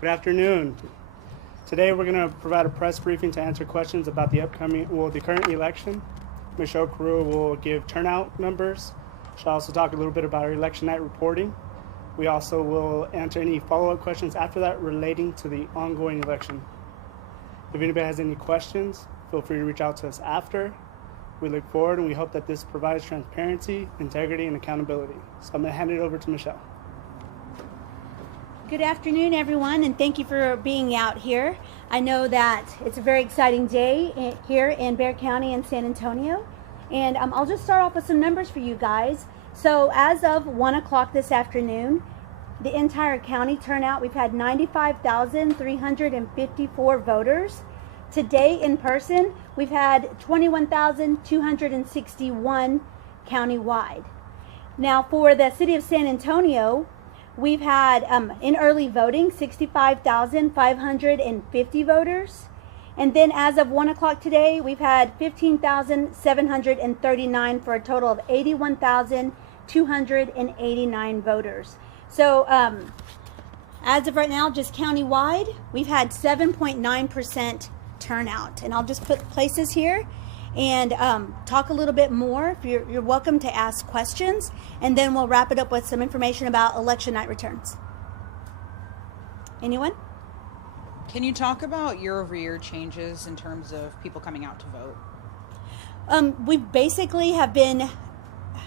Good afternoon. Today we're going to provide a press briefing to answer questions about the the current election. Michelle Carew will give turnout numbers. She'll also talk a little bit about our election night reporting. We also will answer any follow-up questions after that relating to the ongoing election. If anybody has any questions, feel free to reach out to us after. We look forward and we hope that this provides transparency, integrity, and accountability. So I'm going to hand it over to Michelle. Good afternoon, everyone, and thank you for being out here. I know that it's a very exciting day here in Bexar County and San Antonio, and I'll just start off with some numbers for you guys. So as of 1 o'clock this afternoon, the entire county turnout, we've had 95,354 voters. Today in person, we've had 21,261 countywide. Now for the city of San Antonio, we've had, in early voting, 65,550 voters. And then as of 1 o'clock today, we've had 15,739 for a total of 81,289 voters. So as of right now, just countywide, we've had 7.9% turnout. And I'll just put places here and talk a little bit more. You're welcome to ask questions, and then we'll wrap it up with some information about election night returns. Anyone? Can you talk about year-over-year changes in terms of people coming out to vote? We basically have been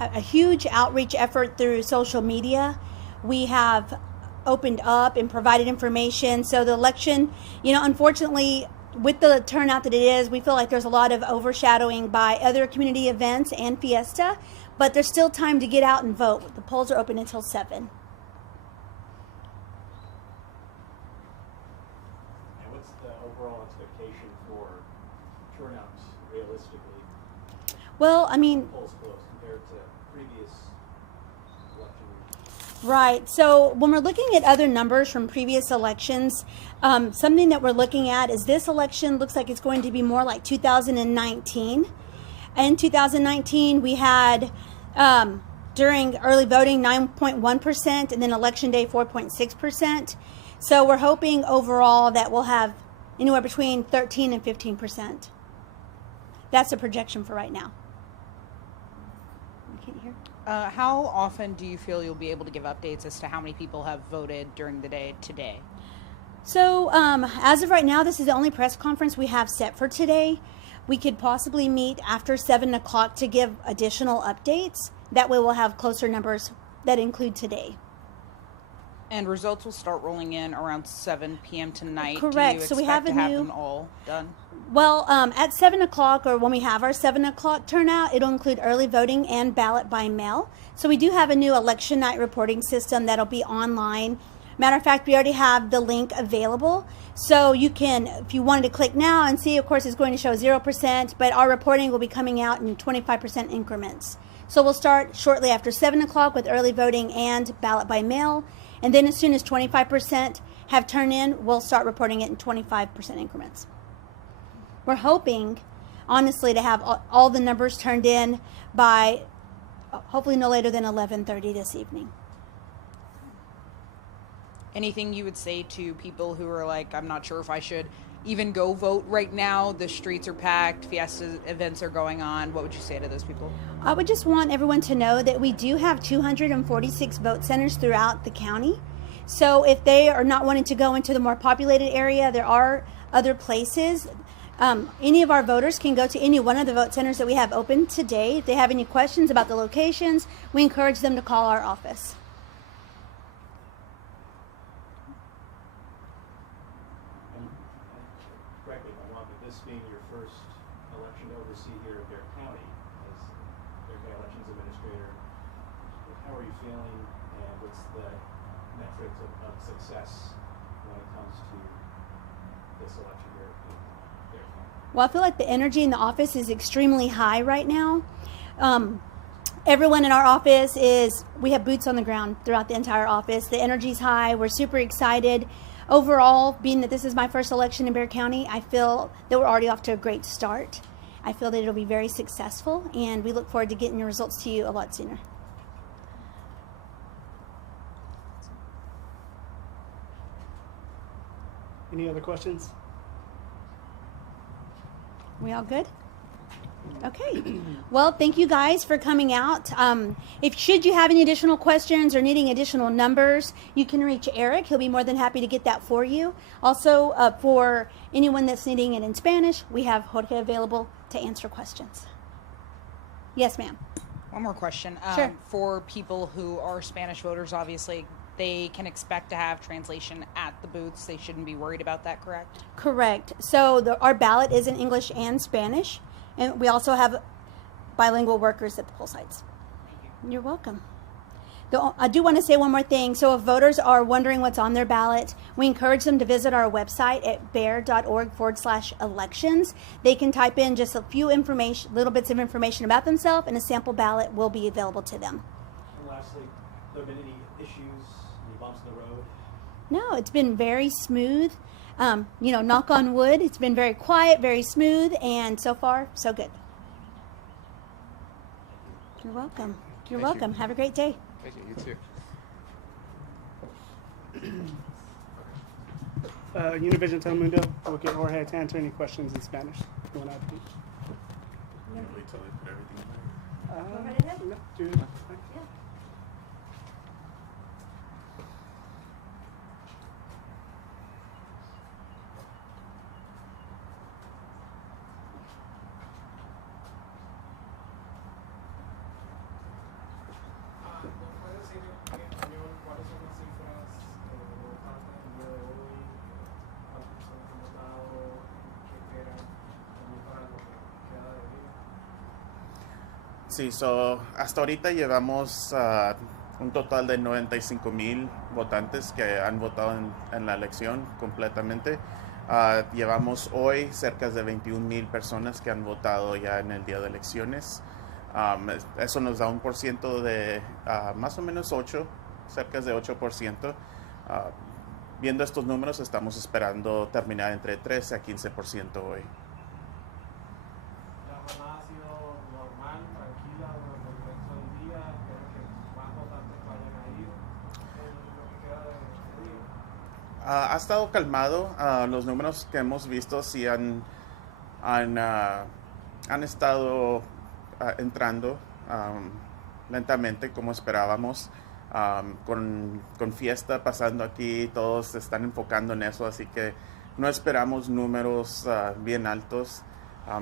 a huge outreach effort through social media. We have opened up and provided information. So the election, unfortunately, with the turnout that it is, we feel like there's a lot of overshadowing by other community events and Fiesta, but there's still time to get out and vote. The polls are open until 7. And what's the overall expectation for turnouts realistically? Well, Polls closed compared to previous election years. Right. So when we're looking at other numbers from previous elections, something that we're looking at is this election looks like it's going to be more like 2019. In 2019, we had during early voting 9.1% and then election day 4.6%. So we're hoping overall that we'll have anywhere between 13 and 15%. That's a projection for right now. You can't hear? How often do you feel you'll be able to give updates as to how many people have voted during the day today? So as of right now, this is the only press conference we have set for today. We could possibly meet after 7 o'clock to give additional updates. That way we'll have closer numbers that include today. And results will start rolling in around 7 p.m. tonight. Correct. Do you So we have expect to have new them all done? Well, at 7 o'clock, or when we have our 7 o'clock turnout, it'll include early voting and ballot by mail. So we do have a new election night reporting system that'll be online. Matter of fact, we already have the link available. So you can, if you wanted to click now and see, of course, it's going to show 0%, but our reporting will be coming out in 25% increments. So we'll start shortly after 7 o'clock with early voting and ballot by mail. And then as soon as 25% have turned in, we'll start reporting it in 25% increments. We're hoping, honestly, to have all the numbers turned in by hopefully no later than 11:30 this evening. Anything you would say to people who are like, I'm not sure if I should even go vote right now? The streets are packed, Fiesta events are going on. What would you say to those people? I would just want everyone to know that we do have 246 vote centers throughout the county. So if they are not wanting to go into the more populated area, there are other places. Any of our voters can go to any one of the vote centers that we have open today. If they have any questions about the locations, we encourage them to call our office. Correct me if I'm wrong, but this being your first election to oversee here in Bexar County as Bexar County Elections Administrator, how are you feeling, and what's the metrics of success when it comes to this election here in Bexar County? Well, I feel like the energy in the office is extremely high right now. Everyone in our office we have boots on the ground throughout the entire office. The energy's high. We're super excited. Overall, being that this is my first election in Bexar County, I feel that we're already off to a great start. I feel that it'll be very successful, and we look forward to getting the results to you a lot sooner. Any other questions? We all good? Okay. Well, thank you guys for coming out. If should you have any additional questions or needing additional numbers, you can reach Eric. He'll be more than happy to get that for you. Also, for anyone that's needing it in Spanish, we have Jorge available to answer questions. Yes, ma'am. One more question. Sure. For people who are Spanish voters, obviously, they can expect to have translation at the booths. They shouldn't be worried about that, correct? Correct. So our ballot is in English and Spanish, and we also have bilingual workers at the poll sites. Thank you. You're welcome. I do want to say one more thing. So if voters are wondering what's on their ballot, we encourage them to visit our website at bear.org/elections. They can type in just a few little bits of information about themselves, and a sample ballot will be available to them. And lastly, have there been any issues, any bumps in the road? No, it's been very smooth. Knock on wood, it's been very quiet, very smooth, and so far, so good. You're welcome. You're Thank you. welcome. Have a great day. Thank you. You too. Univision Telemundo will get Jorge to answer any questions in Spanish. You want to Wait till they put everything in there. Go right ahead. No, do it. ¿Nos puede decir en español cuáles son las cifras de votantes el día de hoy? ¿Cuántas personas han votado? ¿Qué esperan? También para lo que queda de día. Sí, hasta ahorita llevamos un total de 95,000 votantes que han votado en la elección completamente. Llevamos hoy cerca de 21,000 personas que han votado ya en el día de elecciones. Eso nos da un por ciento de más o menos 8, cerca de 8%. Viendo estos números, estamos esperando terminar entre 13 a 15% hoy. La jornada ha sido normal, tranquila durante el resto del día. Espero que más votantes vayan a ir en lo que queda de día. Ha estado calmado. Los números que hemos visto sí han estado entrando lentamente como esperábamos. Con fiesta pasando aquí, todos se están enfocando en eso, así que no esperamos números bien altos.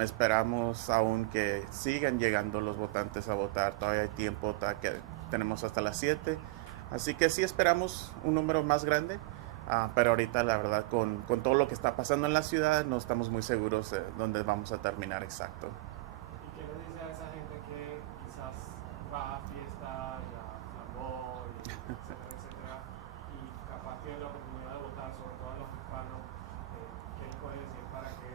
Esperamos aún que sigan llegando los votantes a votar. Todavía hay tiempo, que tenemos hasta las 7. Así que sí esperamos un número más grande. Pero ahorita, la verdad, con todo lo que está pasando en la ciudad, no estamos muy seguros de dónde vamos a terminar exacto. ¿Y qué le dice a esa gente que quizás va a fiesta y a flamó, y etcétera, y capaz tiene la oportunidad de votar, sobre todo a los hispanos? ¿Qué les puede decir para que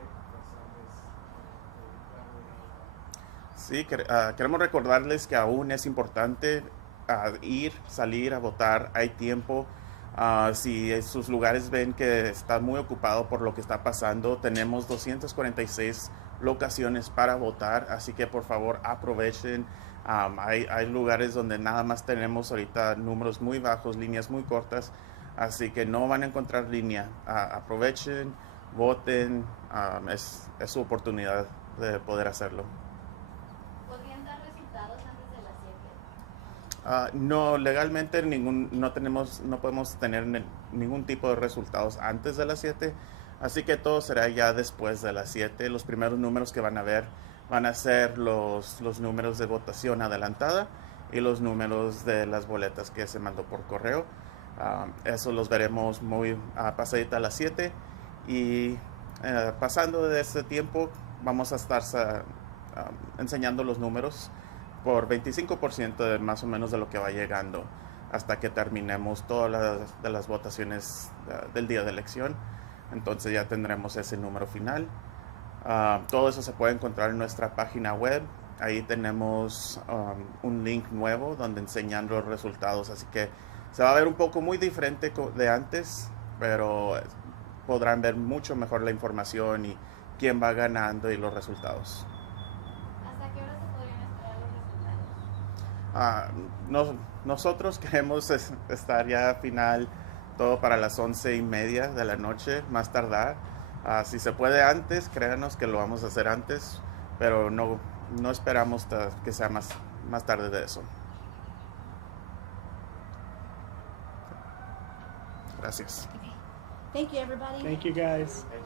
Sí, queremos recordarles que aún es importante salir a votar. Hay tiempo. Si en sus lugares ven que está muy ocupado por lo que está pasando, tenemos 246 locaciones para votar, así que por favor aprovechen. Hay lugares donde nada más tenemos ahorita números muy bajos, líneas muy cortas, así que no van a encontrar línea. Aprovechen, voten, es su oportunidad de poder hacerlo. ¿Podrían dar resultados antes de las 7? No, legalmente no podemos tener ningún tipo de resultados antes de las 7, así que todo será ya después de las 7. Los primeros números que van a ver van a ser los números de votación adelantada y los números de las boletas que se mandó por correo. Eso los veremos muy pasadita a las 7, y pasando de ese tiempo vamos a estar enseñando los números por 25% de más o menos de lo que va llegando hasta que terminemos todas las votaciones del día de elección. Entonces ya tendremos ese número final. Todo eso se puede encontrar en nuestra página web. Ahí tenemos un link nuevo donde enseñan los resultados, así que se va a ver un poco muy diferente de antes, pero podrán ver mucho mejor la información y quién va ganando y los resultados. ¿Hasta qué hora se podrían esperar los resultados? Nosotros queremos estar ya final todo para las 11:30 de la noche, más tardar. Si se puede antes, créanos que lo vamos a hacer antes, pero no esperamos que sea más tarde de eso. Gracias. Thank you, everybody. Thank you, guys. Thank you.